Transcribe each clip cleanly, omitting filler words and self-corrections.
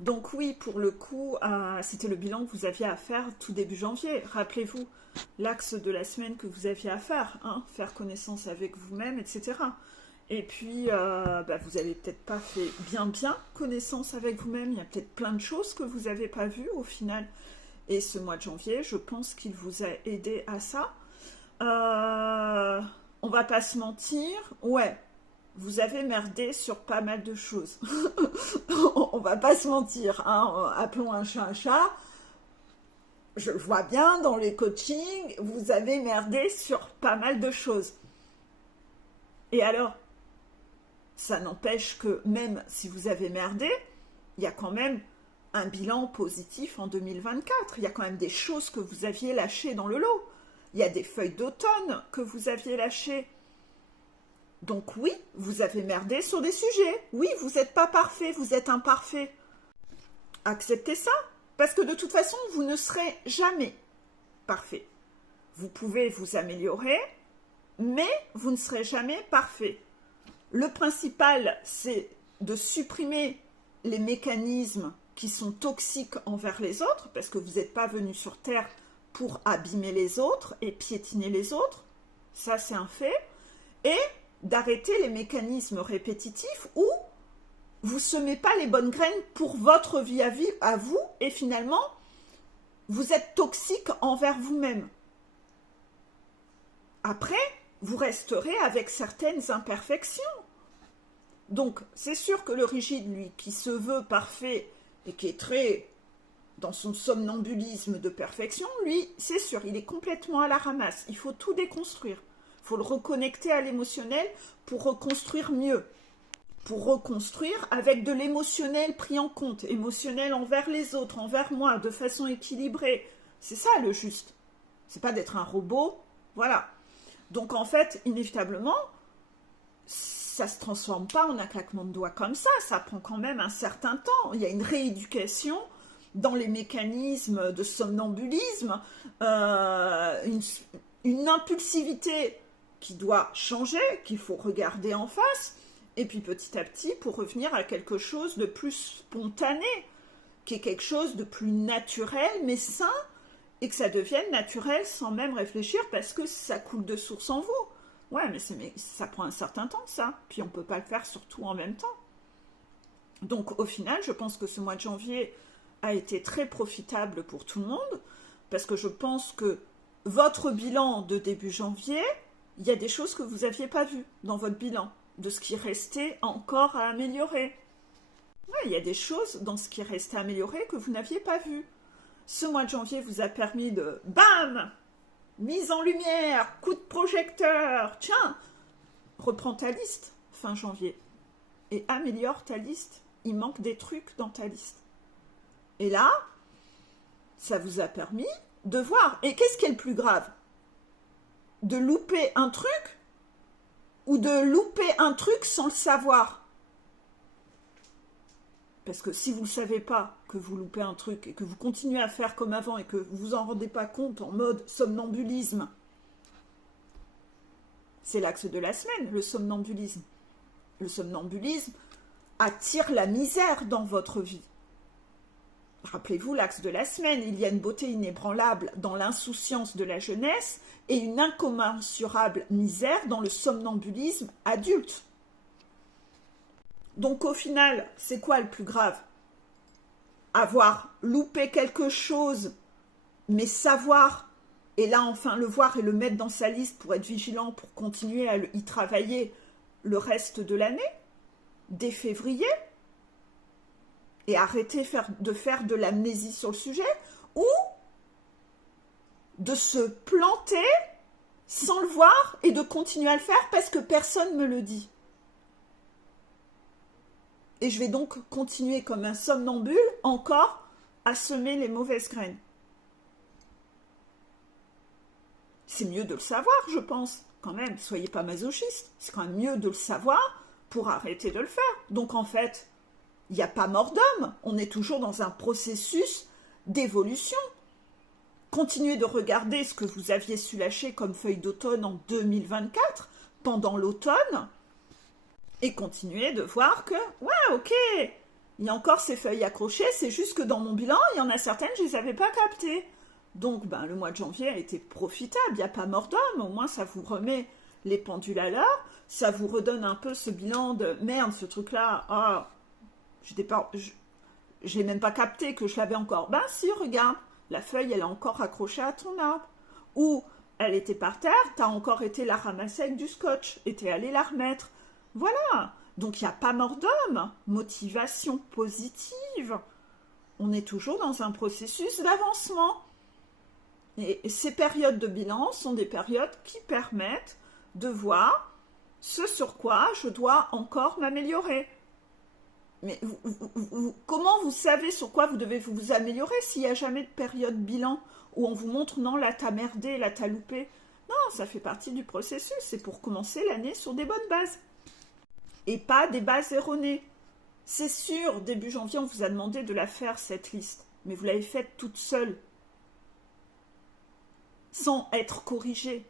Donc oui, pour le coup, c'était le bilan que vous aviez à faire tout début janvier. Rappelez-vous l'axe de la semaine que vous aviez à faire, hein, faire connaissance avec vous-même, etc. Et puis, vous avez peut-être pas fait bien connaissance avec vous-même. Il y a peut-être plein de choses que vous n'avez pas vues au final. Et ce mois de janvier, je pense qu'il vous a aidé à ça. On va pas se mentir, ouais, vous avez merdé sur pas mal de choses. On va pas se mentir, hein, appelons un chat un chat. Je le vois bien dans les coachings, vous avez merdé sur pas mal de choses. Et alors, ça n'empêche que même si vous avez merdé, il y a quand même un bilan positif en 2024. Il y a quand même des choses que vous aviez lâchées dans le lot. Il y a des feuilles d'automne que vous aviez lâchées. Donc oui, vous avez merdé sur des sujets. Oui, vous n'êtes pas parfait, vous êtes imparfait. Acceptez ça, parce que de toute façon, vous ne serez jamais parfait. Vous pouvez vous améliorer, mais vous ne serez jamais parfait. Le principal, c'est de supprimer les mécanismes qui sont toxiques envers les autres, parce que vous n'êtes pas venu sur Terre pour abîmer les autres et piétiner les autres. Ça, c'est un fait. Et d'arrêter les mécanismes répétitifs où vous ne semez pas les bonnes graines pour votre vie à vous, et finalement, vous êtes toxique envers vous-même. Après, vous resterez avec certaines imperfections. Donc, c'est sûr que le rigide, lui, qui se veut parfait et qui est très dans son somnambulisme de perfection, lui, c'est sûr, il est complètement à la ramasse. Il faut tout déconstruire. Il faut le reconnecter à l'émotionnel pour reconstruire mieux. Pour reconstruire avec de l'émotionnel pris en compte. Émotionnel envers les autres, envers moi, de façon équilibrée. C'est ça le juste. C'est pas d'être un robot. Voilà. Donc en fait, inévitablement, ça se transforme pas en un claquement de doigts comme ça prend quand même un certain temps. Il y a une rééducation dans les mécanismes de somnambulisme, une impulsivité qui doit changer, qu'il faut regarder en face, et puis petit à petit pour revenir à quelque chose de plus spontané, qui est quelque chose de plus naturel, mais sain, et que ça devienne naturel sans même réfléchir parce que ça coule de source en vous. Ouais, mais ça prend un certain temps, ça. Puis on ne peut pas le faire surtout en même temps. Donc au final, je pense que ce mois de janvier a été très profitable pour tout le monde, parce que je pense que votre bilan de début janvier, il y a des choses que vous n'aviez pas vues dans votre bilan, de ce qui restait encore à améliorer. Ouais, il y a des choses dans ce qui restait à améliorer que vous n'aviez pas vues. Ce mois de janvier vous a permis de, bam, mise en lumière, coup de projecteur, tiens, reprends ta liste fin janvier et améliore ta liste. Il manque des trucs dans ta liste. Et là, ça vous a permis de voir. Et qu'est-ce qui est le plus grave? De louper un truc ou de louper un truc sans le savoir? Parce que si vous ne savez pas que vous loupez un truc et que vous continuez à faire comme avant et que vous vous en rendez pas compte en mode somnambulisme, c'est l'axe de la semaine, le somnambulisme. Le somnambulisme attire la misère dans votre vie. Rappelez-vous l'axe de la semaine, il y a une beauté inébranlable dans l'insouciance de la jeunesse et une incommensurable misère dans le somnambulisme adulte. Donc au final, c'est quoi le plus grave? Avoir loupé quelque chose, mais savoir, et là enfin le voir et le mettre dans sa liste pour être vigilant, pour continuer à y travailler le reste de l'année, dès février, et arrêter de faire de l'amnésie sur le sujet, ou de se planter sans le voir et de continuer à le faire parce que personne ne me le dit. Et je vais donc continuer comme un somnambule encore à semer les mauvaises graines. C'est mieux de le savoir, je pense, quand même. Soyez pas masochiste. C'est quand même mieux de le savoir pour arrêter de le faire. Donc en fait, il n'y a pas mort d'homme. On est toujours dans un processus d'évolution. Continuez de regarder ce que vous aviez su lâcher comme feuille d'automne en 2024, pendant l'automne, et continuez de voir que, ouais, ok, Il y a encore ces feuilles accrochées, c'est juste que dans mon bilan, il y en a certaines, je ne les avais pas captées. Donc, ben, le mois de janvier a été profitable, il n'y a pas mort d'homme, au moins ça vous remet les pendules à l'heure, ça vous redonne un peu ce bilan de merde, ce truc-là, ah, je l'ai même pas capté que je l'avais encore. Ben si, regarde, la feuille, elle est encore accrochée à ton arbre. Ou elle était par terre, tu as encore été la ramasser avec du scotch et tu es allé la remettre. Voilà, donc il n'y a pas mort d'homme, motivation positive. On est toujours dans un processus d'avancement. Et ces périodes de bilan sont des périodes qui permettent de voir ce sur quoi je dois encore m'améliorer. Mais comment vous savez sur quoi vous devez vous améliorer s'il n'y a jamais de période bilan où on vous montre non, là t'as merdé, là t'as loupé? Non, ça fait partie du processus, c'est pour commencer l'année sur des bonnes bases. Et pas des bases erronées. C'est sûr, début janvier, on vous a demandé de la faire, cette liste, mais vous l'avez faite toute seule, sans être corrigée.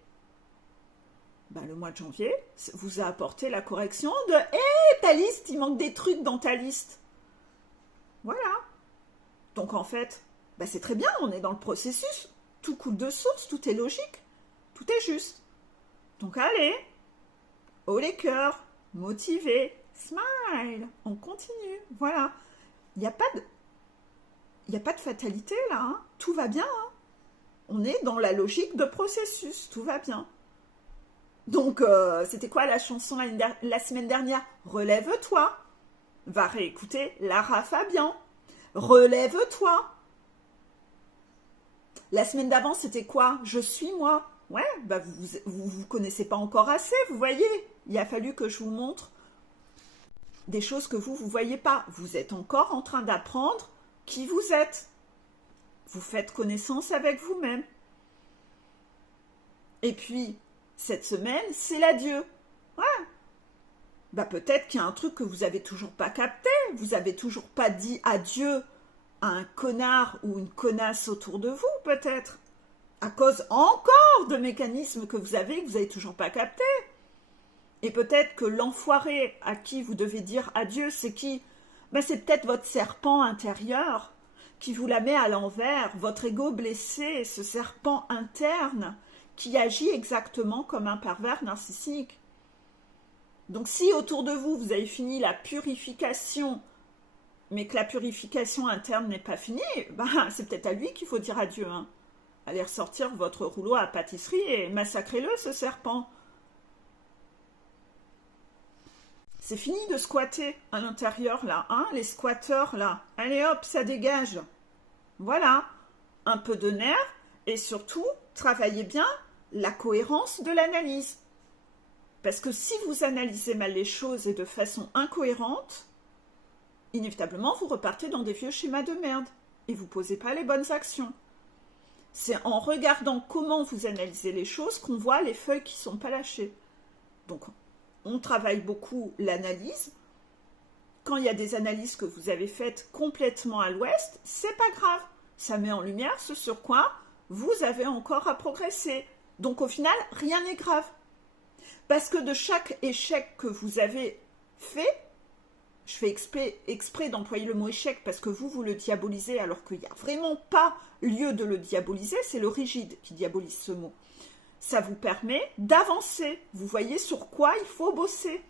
Ben, le mois de janvier vous a apporté la correction de « Hé, ta liste, il manque des trucs dans ta liste !» Voilà. Donc en fait, ben, c'est très bien, on est dans le processus. Tout coule de source, tout est logique, tout est juste. Donc allez, haut les cœurs, motivé, smile, on continue. Voilà. Il n'y a pas de fatalité là, hein. Tout va bien. Hein. On est dans la logique de processus, tout va bien. Donc, c'était quoi la chanson la semaine dernière? Relève-toi. Va réécouter Lara Fabian. Relève-toi. La semaine d'avant, c'était quoi? Je suis moi. Ouais, bah vous connaissez pas encore assez, vous voyez. Il a fallu que je vous montre des choses que vous voyez pas. Vous êtes encore en train d'apprendre qui vous êtes. Vous faites connaissance avec vous-même. Et puis, cette semaine, c'est l'adieu. Ouais. Bah peut-être qu'il y a un truc que vous avez toujours pas capté. Vous avez toujours pas dit adieu à un connard ou une connasse autour de vous, peut-être. À cause encore de mécanismes que vous avez toujours pas capté. Et peut-être que l'enfoiré à qui vous devez dire adieu, c'est qui? Bah c'est peut-être votre serpent intérieur qui vous la met à l'envers, votre ego blessé, ce serpent interne qui agit exactement comme un pervers narcissique. Donc si autour de vous, vous avez fini la purification, mais que la purification interne n'est pas finie, ben, c'est peut-être à lui qu'il faut dire adieu. Hein. Allez ressortir votre rouleau à pâtisserie et massacrez-le, ce serpent. C'est fini de squatter à l'intérieur, là, hein, les squatteurs, là. Allez hop, ça dégage. Voilà, un peu de nerf, et surtout, travaillez bien la cohérence de l'analyse. Parce que si vous analysez mal les choses et de façon incohérente, inévitablement, vous repartez dans des vieux schémas de merde et vous ne posez pas les bonnes actions. C'est en regardant comment vous analysez les choses qu'on voit les feuilles qui ne sont pas lâchées. Donc, on travaille beaucoup l'analyse. Quand il y a des analyses que vous avez faites complètement à l'ouest, c'est pas grave. Ça met en lumière ce sur quoi vous avez encore à progresser. Donc, au final, rien n'est grave. Parce que de chaque échec que vous avez fait, je fais exprès d'employer le mot échec parce que vous le diabolisez alors qu'il n'y a vraiment pas lieu de le diaboliser, c'est le rigide qui diabolise ce mot. Ça vous permet d'avancer. Vous voyez sur quoi il faut bosser.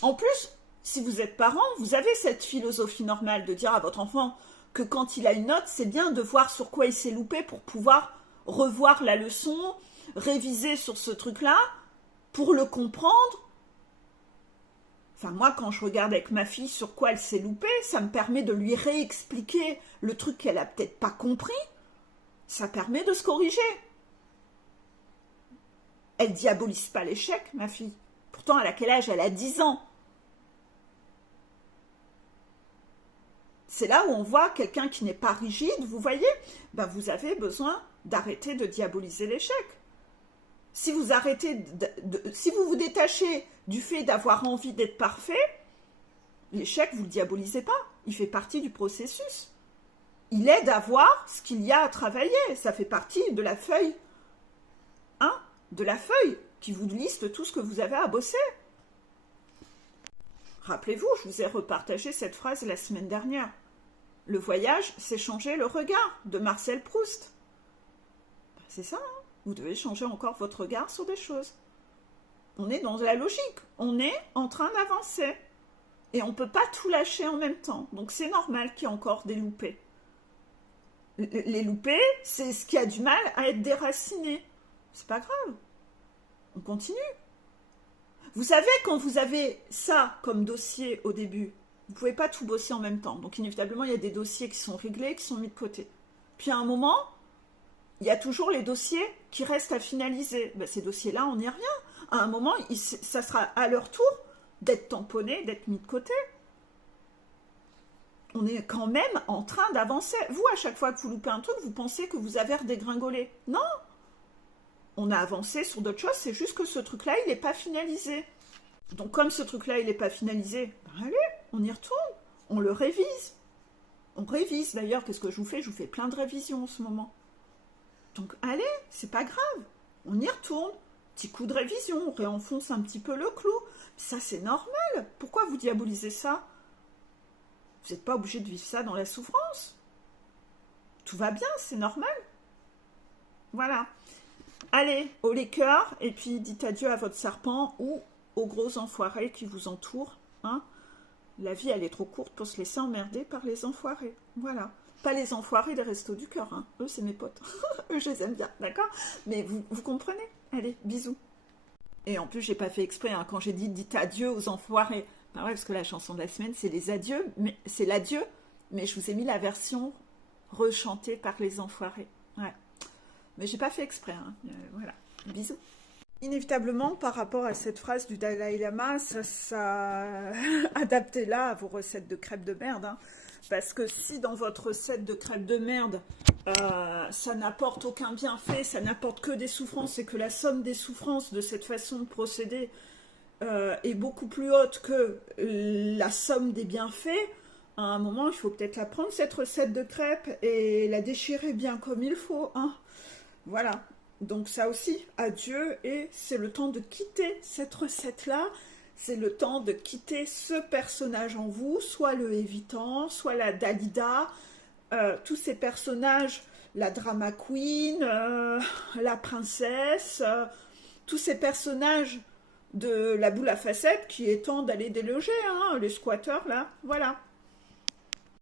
En plus, si vous êtes parent, vous avez cette philosophie normale de dire à votre enfant que quand il a une note, c'est bien de voir sur quoi il s'est loupé pour pouvoir revoir la leçon, réviser sur ce truc-là, pour le comprendre. Enfin, moi, quand je regarde avec ma fille sur quoi elle s'est loupée, ça me permet de lui réexpliquer le truc qu'elle a peut-être pas compris. Ça permet de se corriger. Elle diabolise pas l'échec, ma fille. Pourtant, elle a quel âge? Elle a 10 ans. C'est là où on voit quelqu'un qui n'est pas rigide, vous voyez, ben vous avez besoin d'arrêter de diaboliser l'échec. Si vous arrêtez, si vous vous détachez du fait d'avoir envie d'être parfait, l'échec, vous ne le diabolisez pas. Il fait partie du processus. Il aide à voir ce qu'il y a à travailler. Ça fait partie de la feuille. Hein? De la feuille qui vous liste tout ce que vous avez à bosser. Rappelez-vous, je vous ai repartagé cette phrase la semaine dernière. Le voyage, c'est changer le regard de Marcel Proust. C'est ça, hein, vous devez changer encore votre regard sur des choses. On est dans la logique, on est en train d'avancer. Et on ne peut pas tout lâcher en même temps. Donc c'est normal qu'il y ait encore des loupés. Les loupés, c'est ce qui a du mal à être déraciné. C'est pas grave. On continue. Vous savez, quand vous avez ça comme dossier au début, vous ne pouvez pas tout bosser en même temps. Donc inévitablement, il y a des dossiers qui sont réglés, qui sont mis de côté. Puis à un moment, il y a toujours les dossiers qui restent à finaliser. Ben, ces dossiers-là, on n'y revient. À un moment, ça sera à leur tour d'être tamponnés, d'être mis de côté. On est quand même en train d'avancer. Vous, à chaque fois que vous loupez un truc, vous pensez que vous avez redégringolé. Non, on a avancé sur d'autres choses, c'est juste que ce truc-là, il n'est pas finalisé. Donc comme ce truc-là, il n'est pas finalisé, ben allez, on y retourne, on le révise. On révise d'ailleurs, qu'est-ce que je vous fais? Je vous fais plein de révisions en ce moment. Donc allez, c'est pas grave, on y retourne. Petit coup de révision, on réenfonce un petit peu le clou. Ça, c'est normal. Pourquoi vous diabolisez ça? Vous n'êtes pas obligé de vivre ça dans la souffrance. Tout va bien, c'est normal. Voilà. Allez, au les cœurs, et puis dites adieu à votre serpent ou aux gros enfoirés qui vous entourent. Hein. La vie, elle est trop courte pour se laisser emmerder par les enfoirés. Voilà. Pas les enfoirés des restos du cœur. Hein. Eux, c'est mes potes. Eux, je les aime bien, d'accord? Mais vous comprenez? Allez, bisous. Et en plus, j'ai pas fait exprès. Hein. Quand j'ai dit dites adieu aux enfoirés. Ben ouais, parce que la chanson de la semaine, c'est les adieux. Mais c'est l'adieu. Mais je vous ai mis la version rechantée par les enfoirés. Ouais. Mais j'ai pas fait exprès. Hein. Voilà. Bisous. Inévitablement, par rapport à cette phrase du Dalai Lama, ça adaptez-la à vos recettes de crêpes de merde. Hein. Parce que si dans votre recette de crêpes de merde, ça n'apporte aucun bienfait, ça n'apporte que des souffrances et que la somme des souffrances de cette façon de procéder est beaucoup plus haute que la somme des bienfaits, à un moment, il faut peut-être la prendre, cette recette de crêpes, et la déchirer bien comme il faut. Hein. Voilà. Donc ça aussi, adieu, et c'est le temps de quitter cette recette-là, c'est le temps de quitter ce personnage en vous, soit le évitant, soit la Dalida, tous ces personnages, la drama queen, la princesse, tous ces personnages de la boule à facettes qui est temps d'aller déloger, hein, les squatteurs là, voilà.